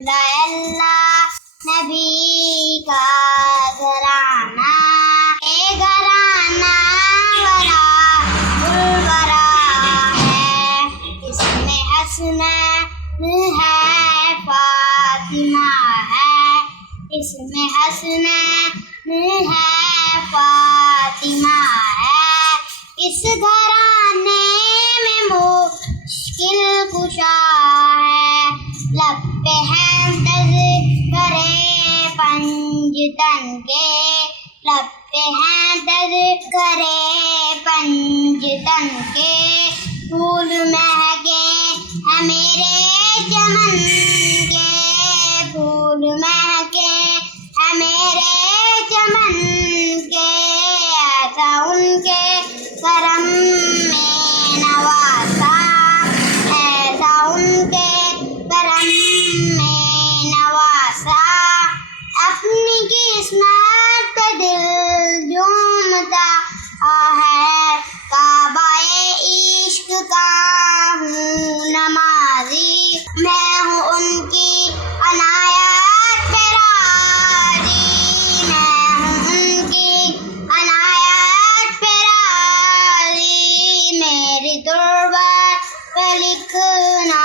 अल्लाह नबी का घराना, ये घराना वरा गुलवरा है। इसमें हसनैन है, फातिमा है। इसमें हसनैन है, फातिमा है। इस घराने में मुश्किल कुशा है, लब पे हैं तज़किरे पंजतन के। लब पे हैं तज़किरे पंजतन के। फूल महके हैं मेरे चमन के। फूल महके हैं मेरे चमन के। ऐसा उनके करम में नवासा, ऐसा उनके करम में नवासा। अपनी किस्मत पे दिल झूमता है, काबाए इश्क का हूँ नमाजी। मैं हूँ उनकी अनायत पे राज़ी। मैं हूँ उनकी अनायत पे राज़ी। मेरी तुर्बत पे लिखना